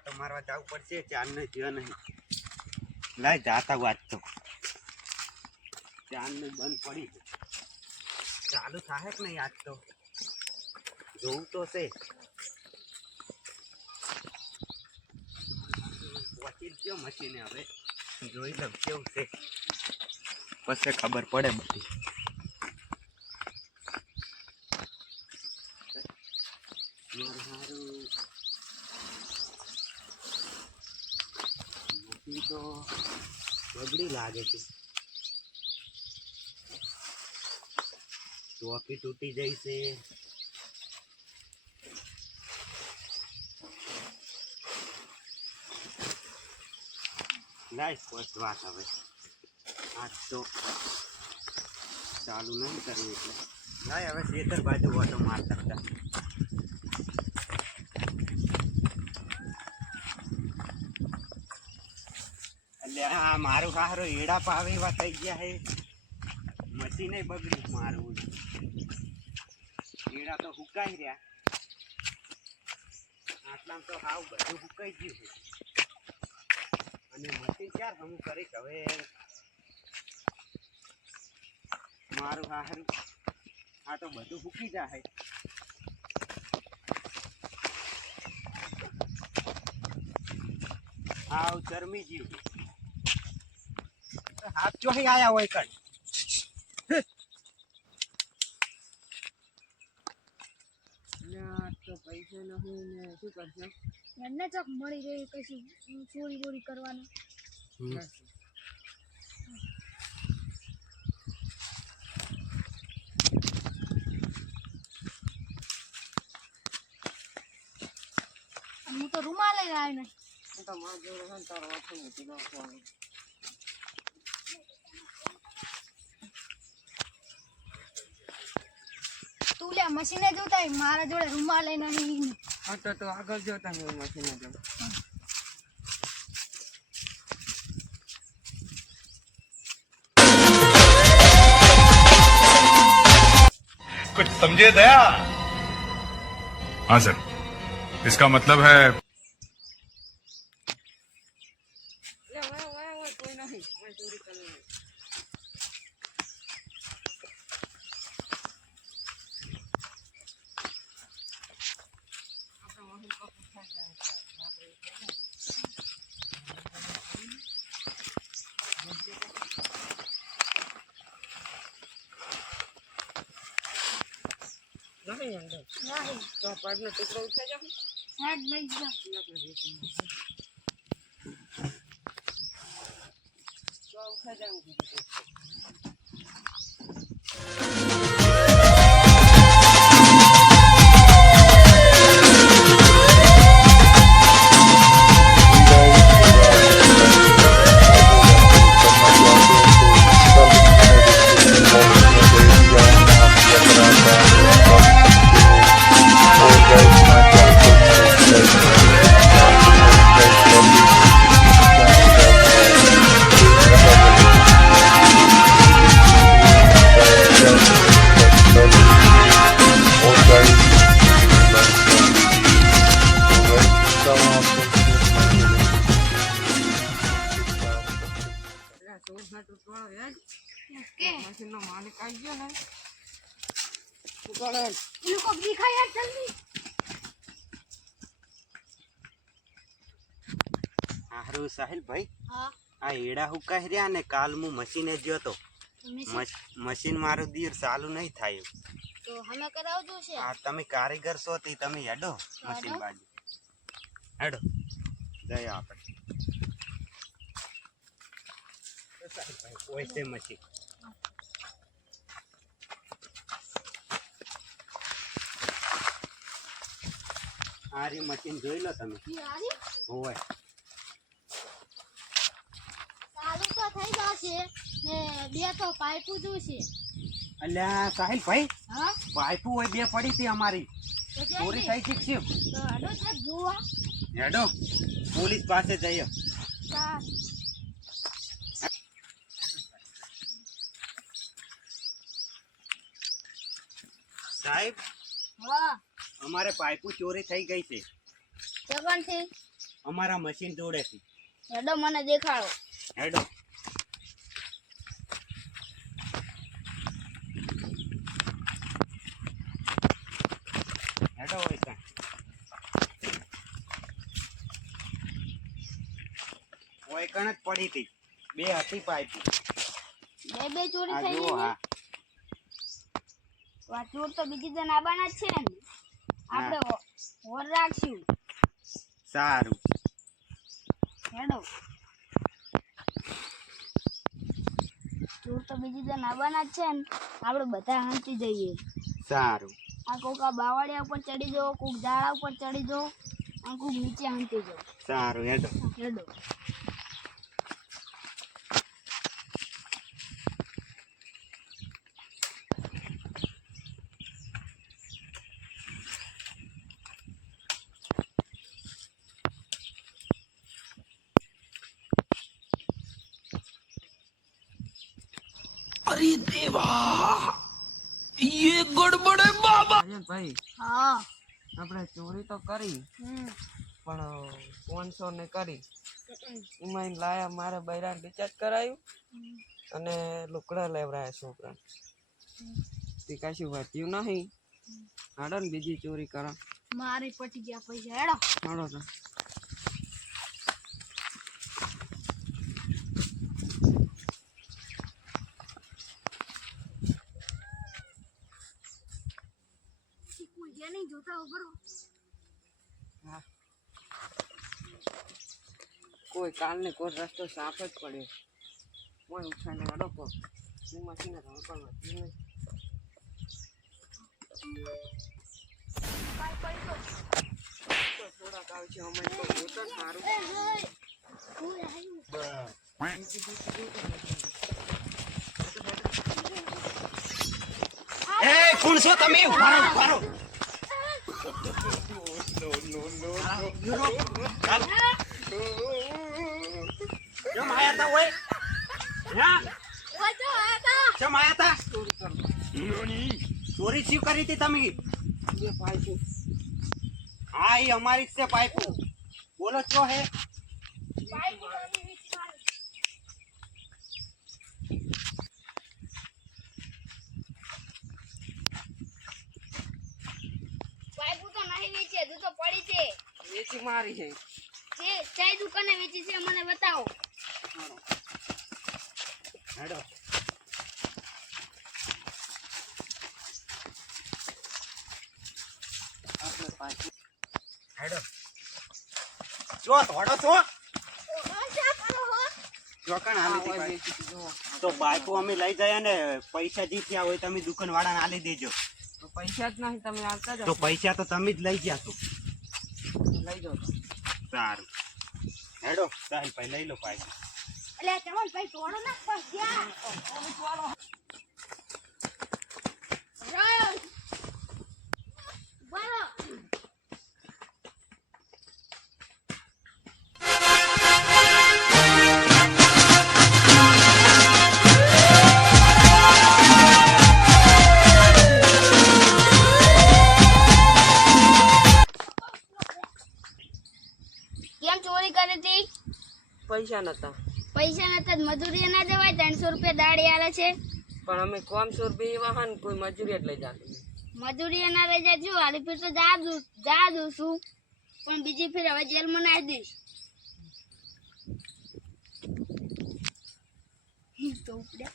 Auto મારવા જવું પડશે ચાર ને જ્યો નહીં લાય જાતા વાત તો ચાર ને બંધ પડી ચાલુ થાય કે નહીં આજ તો જોવું તો છે પહોંચી ગયો મશીને હવે જોઈ લઉં કેવું છે પછી ખબર પડે બધી મશીન તો બગડી લાગે છે ચોકી તૂટી જાય છે લાય ફર્સ્ટ વાત હવે આજ તો ચાલુ નહીં કરવું એટલે લાય હવે ખેતર બાજુ ઓટો મારતા હતા એટલે આ મારું હારો એડા પાવે એવા થઈ ગયા હે મશીને બગડ્યું મારું એડા તો હુકાઈ રહ્યા આટલામાં તો હાવ બધું હુકાઈ ગયું છે અને મશીન ક્યાં હમું કરીશ હવે મારું હારું આ તો બધું હુકી જાય હાવ ચરમી ગયું હાથ ચોહી આયા હોય કણ તો પૈસા નહીં ને શું કરશે એમને ચોક મળી ગઈ કશું ચોરી બોરી કરવાનું હું તો રૂમાલ લઈને આવી નહીં તો માં જોડે હે તારો વાતો નથી નાખવાનું તું લે મશીને જોતા મારા જોડે રૂમાલ લઈને નહીં હા તો આગળ જોતા હું મશીને જાઉં कुछ समझे दया हाँ सर इसका मतलब है कोई नहीं मैं चोरी कर नहीं अंदर નહીં तो पाइप में टुकड़ा उठा जाओ સાહેબ લઈ જા तो उठा जाऊंगी મશીનનો માલિક આવી ગયો ને ઉતારે એ લોકો દેખાય યાર જલ્દી હારું સાહિલ ભાઈ હા આ એડા હુકાઈ રહ્યા ને કાલ હું મશીને ગયો તો મશીન મારું દીર ચાલુ નહીં થાય તો હમે કરાવજો છે આ તમે કારીગર છો તે તમે હેડો મશીન બાજુ હેડો જય આપણે સાહિલ ભાઈ કોઈ છે મશીન આ રી મશીન જોઈ લો તમે યારી હોય ચાલુ તો થઈ જશે ને બે તો પાઇપો જોશે અલ્યા સાહિલ ભાઈ હા પાઇપો હોય બે પડી હતી અમારી તો ચોરી થઈ ગઈ છે તો આડો સાહેબ જોવા હેડો પોલીસ પાસે જઈએ ચાલ સાહેબ હા અમારે પાઇપો ચોરી થઈ ગઈ છે જગન છે અમારા મશીન જોડેથી. હેડો મને દેખાડો. હેડો. હેડો હોય કાંઈ. હોય કણ જ પડી હતી. 2 હતી પાઇપ. બે ચોરી આ થઈ જુઓ. ગઈ છે. હા તો આ ચોર તો બીજી જણ આવવાના જ છે ને. આપણે હોર રાખશું. સારું. હેડો. ચોર તો બીજી જણ આવવાના જ છે ને. આપણે બધા હાંચી જઈએ. સારું. આ કોક આ બાવળિયા ઉપર ચડી જાઓ, કોક ઝાડા ઉપર ચડી જાઓ, અને કોક નીચે હાંચી જાઓ. સારું. હેડો. હેડો. ભાઈ હા. આપણે ચોરી તો કરી પણ 500 ને કરી એમાં લાયા મારા બૈરાન રિચાર્જ કરાયું અને લુકડા લેવરાયા છોકરા તે કશું વધ્યું નહીં. હાડો ને બીજી ચોરી કરો. મારી પટી ગયા પૈસા. હેડો. હાડો તો કોઈ જે નહીં જોતા ઉભરો. કોઈ કાલને કોઈ રસ્તો સાફ જ પડ્યો. કોઈ ઉછાળને હાડો કો હું મશીને ધડકણ વધ્યું નહીં. તો થોડાક આવશે અમે તો જોતો ને સારું. કોઈ આવ્યું. એ કોણ છો તમે? ઉભારો ઉભારો. કેમ આયા તા ઓય? હા? કોઈ તો આયા તા. કેમ આયા તા? ચોરી કરો. ચોરી શું કરી હતી તમે? એ ભાઈ શું હા એ અમારી જ છે પાઇપ. બોલો છો હે? પાઇપ ઉડાડી વિચારી. પાઇપ તો નહીં વેચે, તું તો પડી છે. વેચી મારી છે. જે ચાય દુકાને વેચી છે મને બતાવો. હેડો. આપણે પાછી હેડો. જો થોડો છો? ચોકણ હાલી હતી પાઇપ. વેચી જો તો બાઈકો અમે લઈ જાય ને પૈસા જીત્યા હોય તમે દુકાન વાળાને આલી દેજો. તો પૈસા જ નહીં તમે આવતા તો જાઓ. પૈસા તો તમે જ લઈ ગયા છો. લઈ જાઓ. સારું. હેડો સાહેબ ભાઈ લઈ લો પાઇપ. એટલે ચમન ભાઈ તોડો ના પણ ક્યાં રાવ બરો. કેમ ચોરી કરી હતી? પૈસા નતા પૈસા નતા જ મજૂરી ના દેવાય. 300 રૂપિયા દાડી આલે છે. પણ અમે કોમ 100 રૂપિયા વાહન કોઈ મજૂરી જ લઈ જાતી. મજૂરી ના લઈ જાય. હાલી ફેર તો જા દઉં પણ બીજી ફેર હવે જેલમાં નાખી દઈશ. તો ઉપડ્યા.